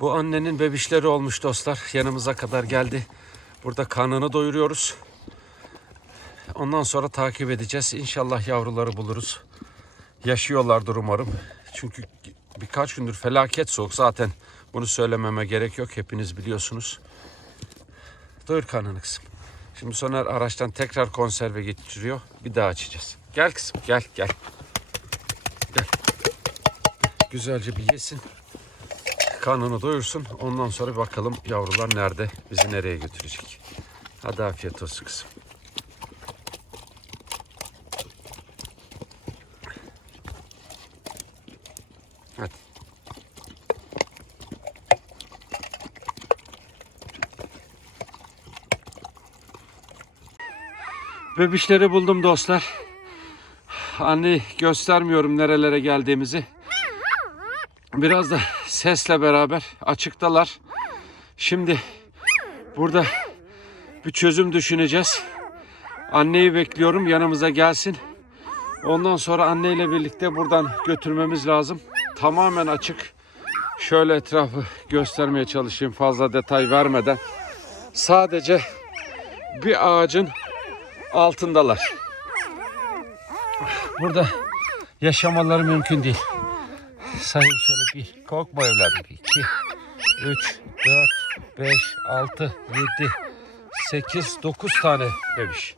Bu annenin bebişleri olmuş dostlar. Yanımıza kadar geldi. Burada karnını doyuruyoruz. Ondan sonra takip edeceğiz. İnşallah yavruları buluruz. Yaşıyorlardır umarım. Çünkü birkaç gündür felaket soğuk. Zaten bunu söylememe gerek yok. Hepiniz biliyorsunuz. Doyur karnını kızım. Şimdi Soner araçtan tekrar konserve getiriyor. Bir daha açacağız. Gel kızım gel gel. Gel. Güzelce bir yesin. Karnını doyursun. Ondan sonra bakalım yavrular nerede? Bizi nereye götürecek? Hadi afiyet olsun kızım. Hadi. Bebişleri buldum dostlar. Anne göstermiyorum nerelere geldiğimizi. Biraz da sesle beraber açıktalar. Şimdi burada bir çözüm düşüneceğiz. Anneyi bekliyorum yanımıza gelsin. Ondan sonra anneyle birlikte buradan götürmemiz lazım. Tamamen açık. Şöyle etrafı göstermeye çalışayım fazla detay vermeden. Sadece bir ağacın altındalar. Burada yaşamaları mümkün değil. Sayın şöyle bir. Korkma evladım. 2, 3, 4, 5, 6, 7, 8, 9 tane bebiş.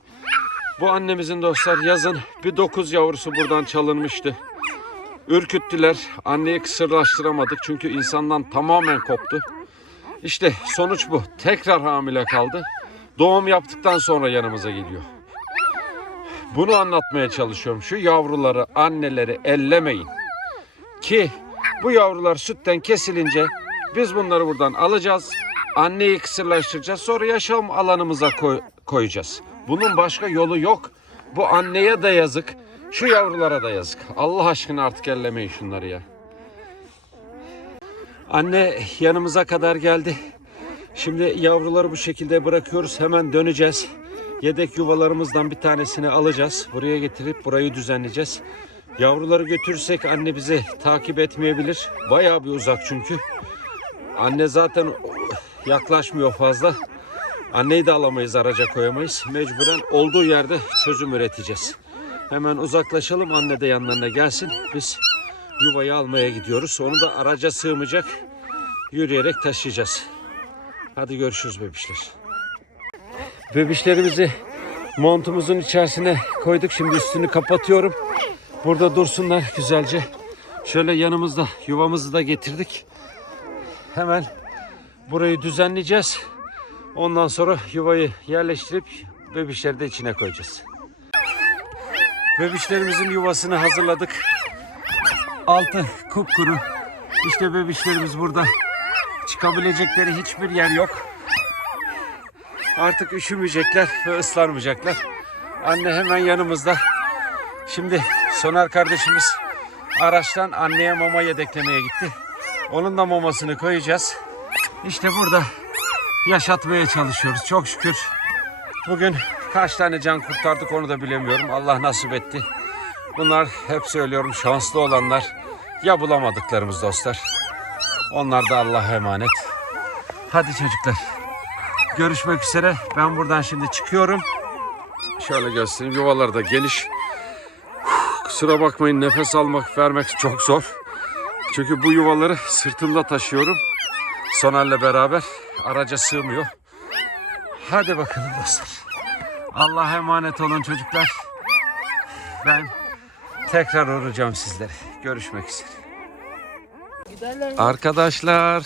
Bu annemizin dostlar yazın bir 9 yavrusu buradan çalınmıştı. Ürküttüler. Anneyi kısırlaştıramadık çünkü insandan tamamen koptu. İşte sonuç bu. Tekrar hamile kaldı. Doğum yaptıktan sonra yanımıza geliyor. Bunu anlatmaya çalışıyorum. Şu yavruları, anneleri ellemeyin. Ki bu yavrular sütten kesilince biz bunları buradan alacağız. Anneyi kısırlaştıracağız. Sonra yaşam alanımıza koy- koyacağız. Bunun başka yolu yok. Bu anneye de yazık. Şu yavrulara da yazık. Allah aşkına artık ellemeyin şunları ya. Anne yanımıza kadar geldi. Şimdi yavruları bu şekilde bırakıyoruz. Hemen döneceğiz. Yedek yuvalarımızdan bir tanesini alacağız. Buraya getirip burayı düzenleyeceğiz. Yavruları götürürsek anne bizi takip etmeyebilir. Bayağı bir uzak çünkü. Anne zaten yaklaşmıyor fazla. Anneyi de alamayız, araca koyamayız. Mecburen olduğu yerde çözüm üreteceğiz. Hemen uzaklaşalım, anne de yanlarına gelsin. Biz yuvayı almaya gidiyoruz. Onu da araca sığmayacak. Yürüyerek taşıyacağız. Hadi görüşürüz bebişler. Bebişlerimizi montumuzun içerisine koyduk. Şimdi üstünü kapatıyorum. Burada dursunlar güzelce. Şöyle yanımızda yuvamızı da getirdik. Hemen burayı düzenleyeceğiz. Ondan sonra yuvayı yerleştirip bebişleri de içine koyacağız. Bebişlerimizin yuvasını hazırladık. Altı kupkuru. İşte bebişlerimiz burada. Çıkabilecekleri hiçbir yer yok. Artık üşümeyecekler ve ıslanmayacaklar. Anne hemen yanımızda. Şimdi Soner kardeşimiz araçtan anneye mama yedeklemeye gitti. Onun da mamasını koyacağız. İşte burada yaşatmaya çalışıyoruz. Çok şükür bugün kaç tane can kurtardık onu da bilemiyorum. Allah nasip etti. Bunlar hep söylüyorum şanslı olanlar. Ya bulamadıklarımız dostlar. Onlar da Allah'a emanet. Hadi çocuklar. Görüşmek üzere. Ben buradan şimdi çıkıyorum. Şöyle göstereyim. Yuvalar da geniş. Kusura bakmayın nefes almak vermek çok zor. Çünkü bu yuvaları sırtımda taşıyorum. Soner'le beraber araca sığmıyor. Hadi bakalım dostlar. Allah'a emanet olun çocuklar. Ben tekrar uğrayacağım sizlere. Görüşmek üzere. Arkadaşlar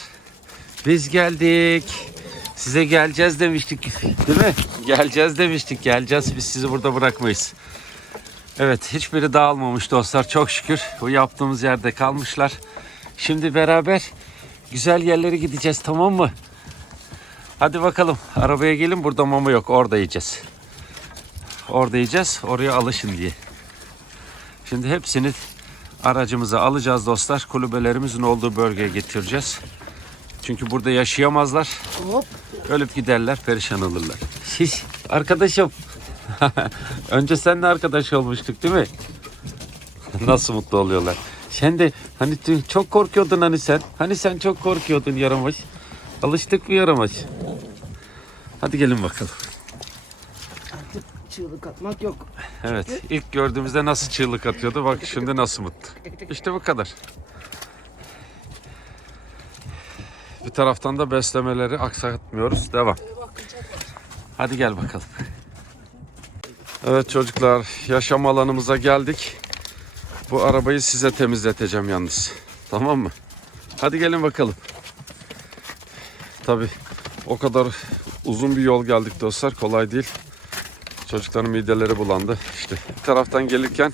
biz geldik. Size geleceğiz demiştik. Değil mi? Geleceğiz demiştik. Geleceğiz. Biz sizi burada bırakmayız. Evet hiçbiri dağılmamış dostlar çok şükür. Bu yaptığımız yerde kalmışlar. Şimdi beraber güzel yerlere gideceğiz tamam mı? Hadi bakalım arabaya gelin burada mama yok orada yiyeceğiz. Orada yiyeceğiz oraya alışın diye. Şimdi hepsini aracımıza alacağız dostlar. Kulübelerimizin olduğu bölgeye getireceğiz. Çünkü burada yaşayamazlar. Ölüp giderler perişan olurlar. Şiş arkadaşım. Önce seninle arkadaş olmuştuk değil mi? Nasıl mutlu oluyorlar. Sen de hani çok korkuyordun hani sen. Hani sen çok korkuyordun yaramaz. Alıştık mı yaramaz? Hadi gelin bakalım. Çığlık atmak yok. Evet ilk gördüğümüzde nasıl çığlık atıyordu bak şimdi nasıl mutlu. İşte bu kadar. Bir taraftan da beslemeleri aksatmıyoruz. Devam. Hadi gel bakalım. Evet çocuklar yaşam alanımıza geldik. Bu arabayı size temizleteceğim yalnız. Tamam mı? Hadi gelin bakalım. Tabi o kadar uzun bir yol geldik dostlar kolay değil. Çocukların mideleri bulandı. İşte bir taraftan gelirken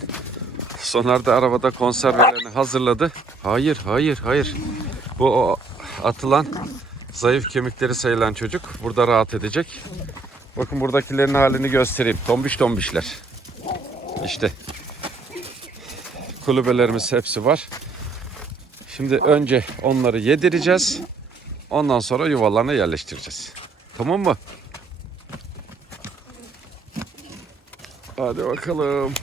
Soner de arabada konservelerini hazırladı. Hayır, hayır, hayır. Bu o atılan zayıf kemikleri sayılan çocuk burada rahat edecek. Bakın buradakilerin halini göstereyim. Tombiş tombişler. İşte. Kulübelerimiz hepsi var. Şimdi önce onları yedireceğiz. Ondan sonra yuvalarına yerleştireceğiz. Tamam mı? Hadi bakalım.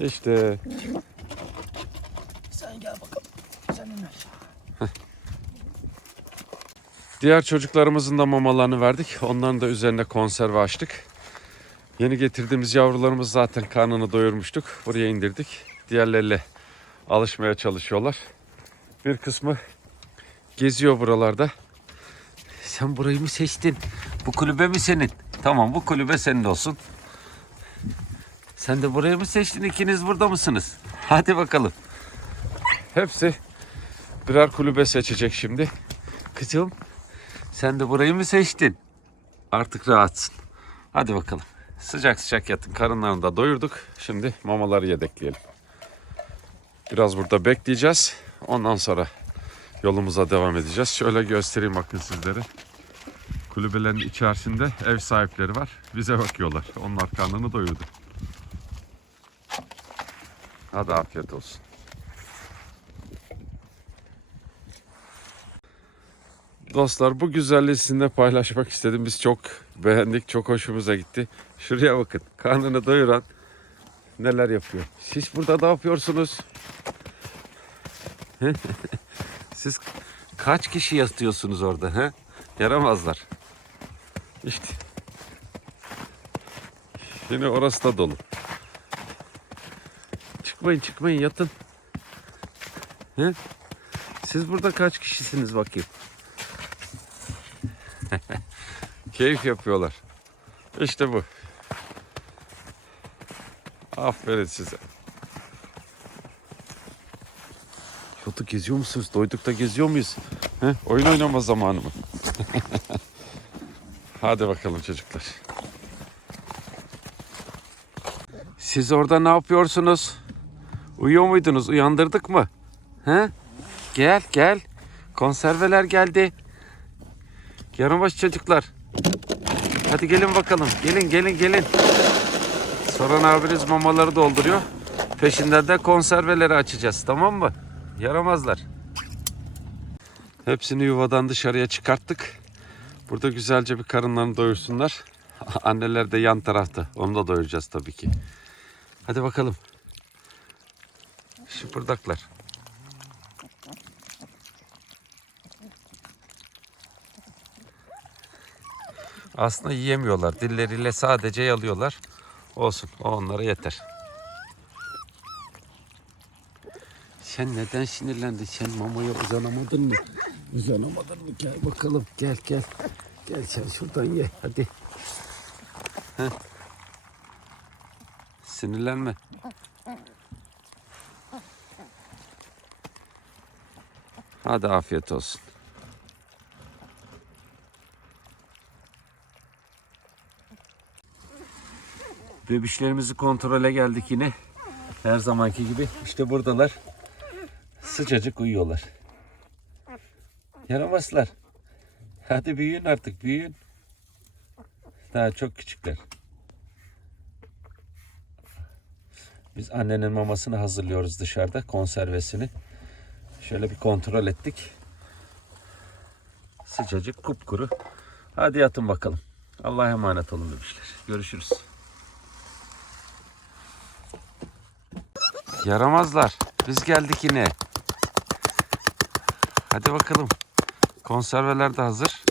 İşte Sen gel bakalım. Sen in aşağı. Diğer çocuklarımızın da mamalarını verdik. Onların da üzerine konserve açtık. Yeni getirdiğimiz yavrularımız zaten karnını doyurmuştuk. Buraya indirdik. Diğerleriyle alışmaya çalışıyorlar. Bir kısmı geziyor buralarda. Sen burayı mı seçtin? Bu kulübe mi senin? Tamam bu kulübe senin olsun. Sen de burayı mı seçtin? İkiniz burada mısınız? Hadi bakalım. Hepsi birer kulübe seçecek şimdi. Kızım sen de burayı mı seçtin? Artık rahatsın. Hadi bakalım. Sıcak sıcak yatın. Karınlarını da doyurduk. Şimdi mamaları yedekleyelim. Biraz burada bekleyeceğiz. Ondan sonra yolumuza devam edeceğiz. Şöyle göstereyim bakın sizlere. Kulübelerin içerisinde ev sahipleri var. Bize bakıyorlar. Onlar karnını doyurdu. Hadi afiyet olsun. Dostlar bu güzelliği sizinle paylaşmak istedim. Biz çok beğendik, çok hoşumuza gitti. Şuraya bakın, karnını doyuran neler yapıyor. Siz burada ne yapıyorsunuz? Siz kaç kişi yatıyorsunuz orada? He? Yaramazlar. İşte. Yine orası da dolu. Çıkmayın çıkmayın yatın. He? Siz burada kaç kişisiniz bakayım? Keyif yapıyorlar. İşte bu. Aferin size. Yolda geziyor musunuz? Doyduk da geziyor muyuz? He? Oyun oynama zamanı mı? Hadi bakalım çocuklar. Siz orada ne yapıyorsunuz? Uyuyor muydunuz? Uyandırdık mı? He? Gel gel. Konserveler geldi. Yarınbaşı çocuklar. Hadi gelin bakalım. Gelin gelin gelin. Soran abiniz mamaları dolduruyor. Peşinden de konserveleri açacağız. Tamam mı? Yaramazlar. Hepsini yuvadan dışarıya çıkarttık. Burada güzelce bir karınlarını doyursunlar. Anneler de yan tarafta. Onu da doyuracağız tabii ki. Hadi bakalım. Şıpırdaklar. Aslında yiyemiyorlar. Dilleriyle sadece yalıyorlar. Olsun. O onlara yeter. Sen neden sinirlendin? Sen mamaya uzanamadın mı? Uzanamadın mı? Gel bakalım. Gel gel. Gel sen şuradan ye. Hadi. Heh. Sinirlenme. Hadi afiyet olsun. Bebişlerimizi kontrole geldik yine. Her zamanki gibi. İşte buradalar. Sıcacık uyuyorlar. Yaramazlar. Hadi büyüyün artık büyüyün. Daha çok küçükler. Biz annenin mamasını hazırlıyoruz dışarıda konservesini. Şöyle bir kontrol ettik. Sıcacık kupkuru. Hadi yatın bakalım. Allah'a emanet olun bebişler. Görüşürüz. Yaramazlar. Biz geldik yine. Hadi bakalım. Konserveler de hazır.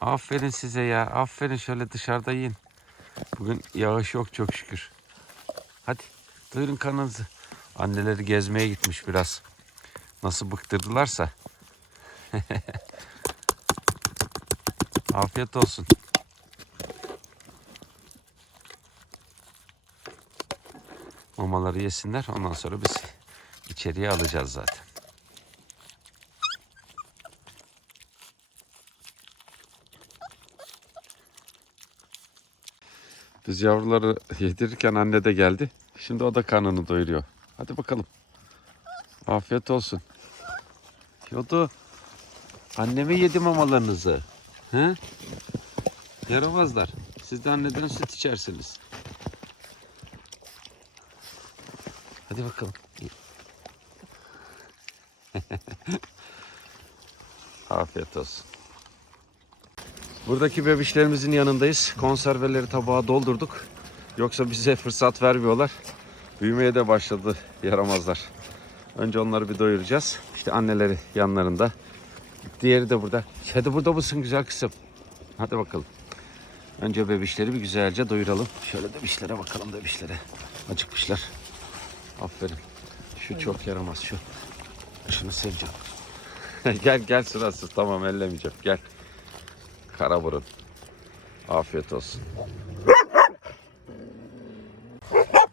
Aferin size ya. Aferin şöyle dışarıda yiyin. Bugün yağış yok çok şükür. Hadi doyurun karnınızı. Anneleri gezmeye gitmiş biraz. Nasıl bıktırdılarsa. Afiyet olsun. Mamaları yesinler. Ondan sonra biz içeriye alacağız zaten. Biz yavruları yedirirken anne de geldi. Şimdi o da karnını doyuruyor. Hadi bakalım. Afiyet olsun. Yodu. Anneme yedi mamalarınızı. He? Yaramazlar. Siz de anneden süt içersiniz. Hadi bakalım. Afiyet olsun. Buradaki bebişlerimizin yanındayız. Konserveleri tabağa doldurduk. Yoksa bize fırsat vermiyorlar. Büyümeye de başladı yaramazlar. Önce onları bir doyuracağız. İşte anneleri yanlarında. Diğeri de burada. Hadi burada mısın güzel kızım? Hadi bakalım. Önce bebişleri bir güzelce doyuralım. Şöyle bebişlere bakalım bebişlere. Acıkmışlar. Aferin. Şu çok yaramaz şu. Şunu seveceğim. gel gel sırası tamam ellemeyeceğim. Gel. Kara burun. Afiyet olsun.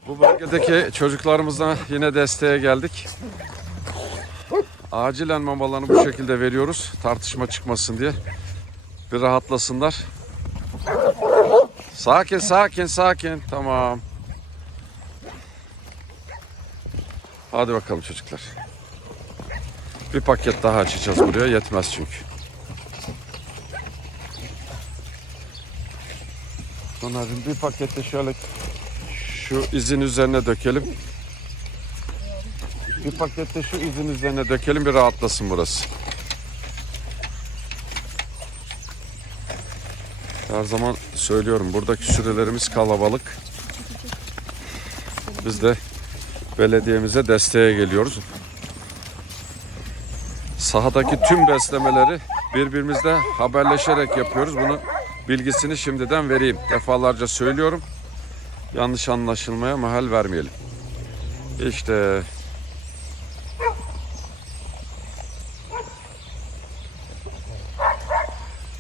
Bu bölgedeki çocuklarımıza yine desteğe geldik. Acilen mamalarını bu şekilde veriyoruz. Tartışma çıkmasın diye. Bir rahatlasınlar. Sakin sakin sakin. Tamam. Hadi bakalım çocuklar. Bir paket daha açacağız buraya. Yetmez çünkü. Soner'cim bir pakette şöyle şu izin üzerine dökelim. Bir pakette şu izin üzerine dökelim bir rahatlasın burası. Her zaman söylüyorum buradaki sürülerimiz kalabalık. Biz de belediyemize desteğe geliyoruz. Sahadaki tüm beslemeleri birbirimizle haberleşerek yapıyoruz. Bunu bilgisini şimdiden vereyim. Defalarca söylüyorum. Yanlış anlaşılmaya mahal vermeyelim. İşte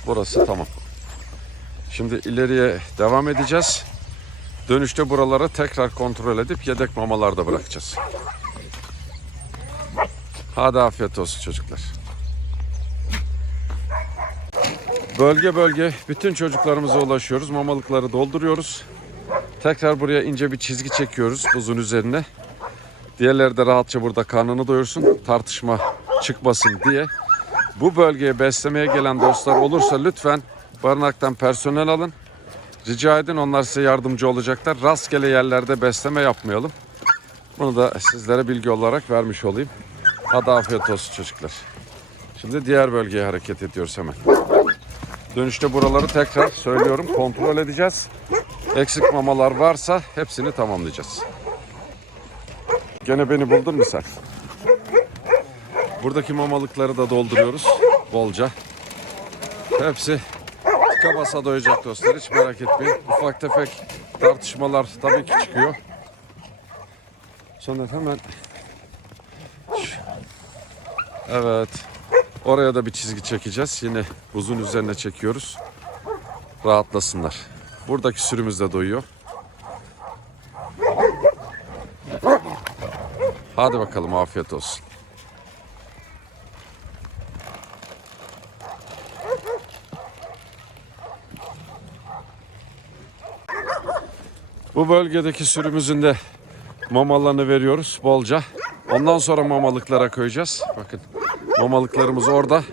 burası tamam. Şimdi ileriye devam edeceğiz. Dönüşte buraları tekrar kontrol edip yedek mamalarda bırakacağız. Hadi afiyet olsun çocuklar. Bölge bölge bütün çocuklarımıza ulaşıyoruz. Mamalıkları dolduruyoruz. Tekrar buraya ince bir çizgi çekiyoruz buzun üzerine. Diğerleri de rahatça burada karnını doyursun. Tartışma çıkmasın diye. Bu bölgeye beslemeye gelen dostlar olursa lütfen barınaktan personel alın. Rica edin onlar size yardımcı olacaklar. Rastgele yerlerde besleme yapmayalım. Bunu da sizlere bilgi olarak vermiş olayım. Hadi afiyet olsun çocuklar. Şimdi diğer bölgeye hareket ediyoruz hemen. Dönüşte buraları tekrar söylüyorum kontrol edeceğiz. Eksik mamalar varsa hepsini tamamlayacağız. Gene beni buldun mu sen? Buradaki mamalıkları da dolduruyoruz bolca. Hepsi tıka basa doyacak dostlar hiç merak etmeyin. Ufak tefek tartışmalar tabii ki çıkıyor. Sonra hemen Evet. Oraya da bir çizgi çekeceğiz. Yine buzun üzerine çekiyoruz. Rahatlasınlar. Buradaki sürümüz de doyuyor. Hadi bakalım afiyet olsun. Bu bölgedeki sürümüzün de mamalarını veriyoruz bolca. Ondan sonra mamalıklara koyacağız. Bakın mamalıklarımız orada.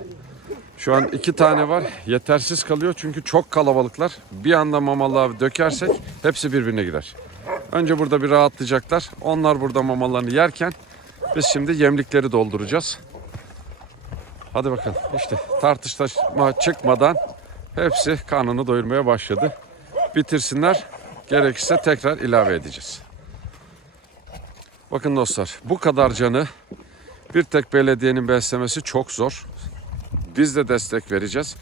Şu an iki tane var. Yetersiz kalıyor çünkü çok kalabalıklar. Bir anda mamalığa dökersek hepsi birbirine girer. Önce burada bir rahatlayacaklar. Onlar burada mamalarını yerken biz şimdi yemlikleri dolduracağız. Hadi bakalım. İşte tartışma çıkmadan hepsi karnını doyurmaya başladı. Bitirsinler. Gerekirse tekrar ilave edeceğiz. Bakın dostlar bu kadar canı bir tek belediyenin beslemesi çok zor. Biz de destek vereceğiz.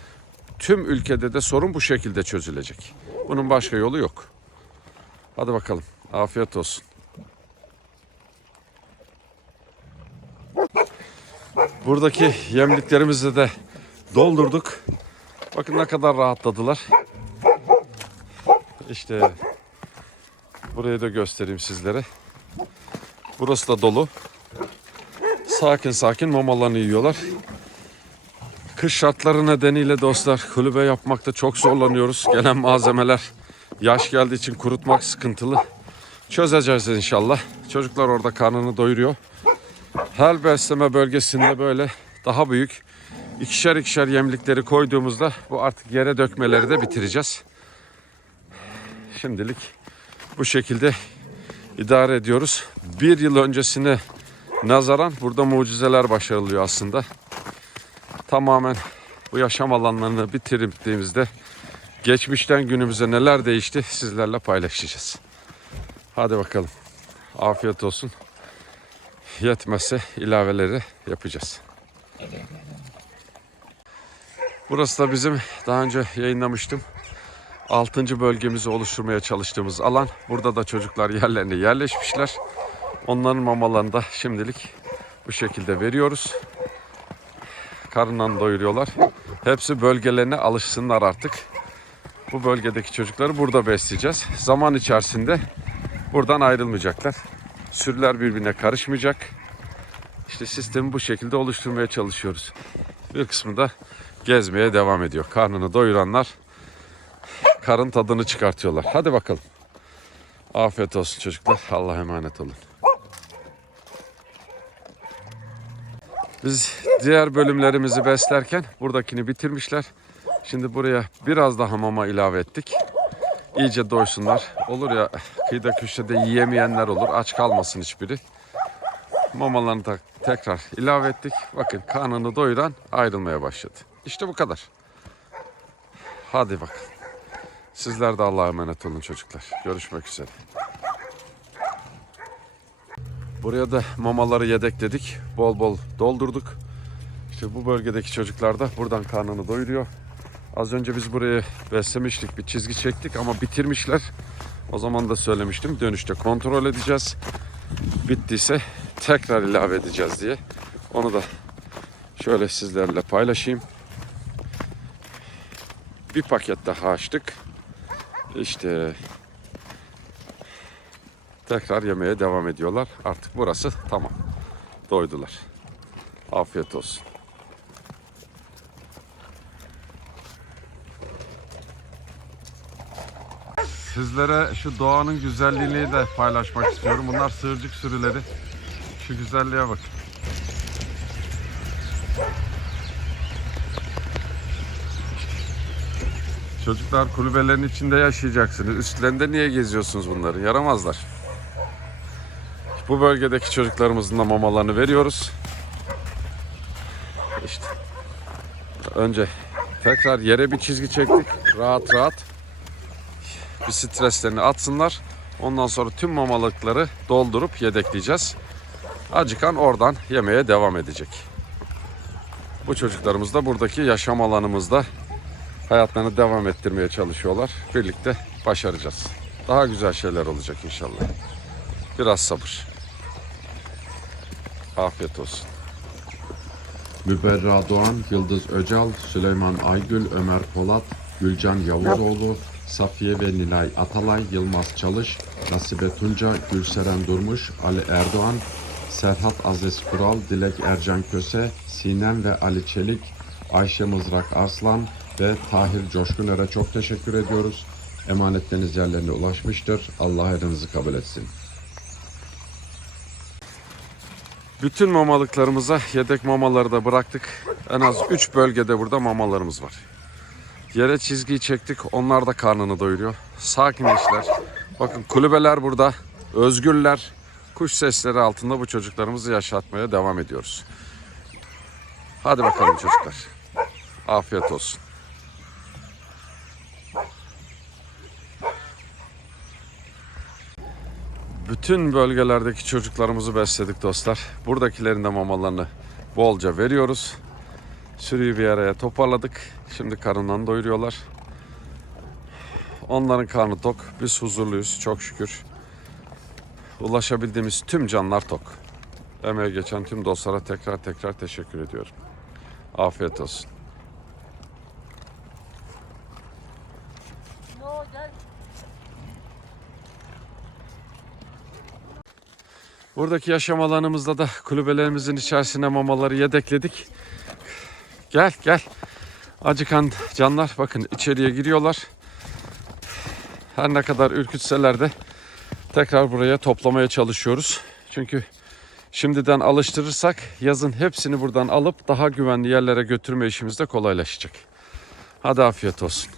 Tüm ülkede de sorun bu şekilde çözülecek. Bunun başka yolu yok. Hadi bakalım. Afiyet olsun. Buradaki yemliklerimizi de doldurduk. Bakın ne kadar rahatladılar. İşte burayı da göstereyim sizlere. Burası da dolu. Sakin sakin mamalarını yiyorlar. Kış şartları nedeniyle dostlar kulübe yapmakta çok zorlanıyoruz. Gelen malzemeler yaş geldiği için kurutmak sıkıntılı. Çözeceğiz inşallah. Çocuklar orada karnını doyuruyor. Her besleme bölgesinde böyle daha büyük ikişer ikişer yemlikleri koyduğumuzda bu artık yere dökmeleri de bitireceğiz. Şimdilik bu şekilde idare ediyoruz. Bir yıl öncesine nazaran burada mucizeler başarılıyor aslında. Tamamen bu yaşam alanlarını bitirdiğimizde geçmişten günümüze neler değişti sizlerle paylaşacağız. Hadi bakalım. Afiyet olsun. Yetmezse ilaveleri yapacağız. Burası da bizim daha önce yayınlamıştım. 6. bölgemizi oluşturmaya çalıştığımız alan. Burada da çocuklar yerlerine yerleşmişler. Onların mamalarını da şimdilik bu şekilde veriyoruz. Karından doyuruyorlar. Hepsi bölgelerine alışsınlar artık. Bu bölgedeki çocukları burada besleyeceğiz. Zaman içerisinde buradan ayrılmayacaklar. Sürüler birbirine karışmayacak. İşte sistemi bu şekilde oluşturmaya çalışıyoruz. Bir kısmı da gezmeye devam ediyor. Karnını doyuranlar karın tadını çıkartıyorlar. Hadi bakalım. Afiyet olsun çocuklar. Allah'a emanet olun. Biz diğer bölümlerimizi beslerken buradakini bitirmişler. Şimdi buraya biraz daha mama ilave ettik. İyice doysunlar. Olur ya kıyıda köşede yiyemeyenler olur. Aç kalmasın hiçbiri. Mamalarını da tekrar ilave ettik. Bakın karnını doyuran ayrılmaya başladı. İşte bu kadar. Hadi bakalım. Sizler de Allah'a emanet olun çocuklar. Görüşmek üzere. Buraya da mamaları yedekledik. Bol bol doldurduk. İşte bu bölgedeki çocuklar da buradan karnını doyuruyor. Az önce biz burayı beslemiştik. Bir çizgi çektik ama bitirmişler. O zaman da söylemiştim. Dönüşte kontrol edeceğiz. Bittiyse tekrar ilave edeceğiz diye. Onu da şöyle sizlerle paylaşayım. Bir paket daha açtık. İşte tekrar yemeye devam ediyorlar. Artık burası tamam. Doydular. Afiyet olsun. Sizlere şu doğanın güzelliğini de paylaşmak istiyorum. Bunlar sığırcık sürüleri. Şu güzelliğe bak. Çocuklar kulübelerin içinde yaşayacaksınız. Üstlerinde niye geziyorsunuz bunları? Yaramazlar. Bu bölgedeki çocuklarımızın da mamalarını veriyoruz. İşte. Önce tekrar yere bir çizgi çektik. Rahat rahat. Bir streslerini atsınlar. Ondan sonra tüm mamalıkları doldurup yedekleyeceğiz. Acıkan oradan yemeye devam edecek. Bu çocuklarımız da buradaki yaşam alanımızda hayatlarını devam ettirmeye çalışıyorlar. Birlikte başaracağız. Daha güzel şeyler olacak inşallah. Biraz sabır. Afiyet olsun. Müberra Doğan, Yıldız Öcal, Süleyman Aygül, Ömer Polat, Gülcan Yavuzoğlu, Safiye ve Nilay Atalay, Yılmaz Çalış, Nasibe Tunca, Gülseren Durmuş, Ali Erdoğan, Serhat Aziz Kural, Dilek Ercan Köse, Sinem ve Ali Çelik, Ayşe Mızrak Arslan ve Tahir Coşkuner'e çok teşekkür ediyoruz. Emanetleriniz yerlerine ulaşmıştır. Allah hayrınızı kabul etsin. Bütün mamalıklarımıza yedek mamaları da bıraktık. En az 3 bölgede burada mamalarımız var. Yere çizgiyi çektik. Onlar da karnını doyuruyor. Sakinleştiler. Bakın kulübeler burada. Özgürler. Kuş sesleri altında bu çocuklarımızı yaşatmaya devam ediyoruz. Hadi bakalım çocuklar. Afiyet olsun. Bütün bölgelerdeki çocuklarımızı besledik dostlar. Buradakilerin de mamalarını bolca veriyoruz. Sürüyü bir araya toparladık. Şimdi karından doyuruyorlar. Onların karnı tok. Biz huzurluyuz çok şükür. Ulaşabildiğimiz tüm canlar tok. Emeğe geçen tüm dostlara tekrar tekrar teşekkür ediyorum. Afiyet olsun. Buradaki yaşam alanımızda da kulübelerimizin içerisine mamaları yedekledik. Gel gel. Acıkan canlar bakın içeriye giriyorlar. Her ne kadar ürkütseler de tekrar buraya toplamaya çalışıyoruz. Çünkü şimdiden alıştırırsak yazın hepsini buradan alıp daha güvenli yerlere götürme işimiz de kolaylaşacak. Hadi afiyet olsun.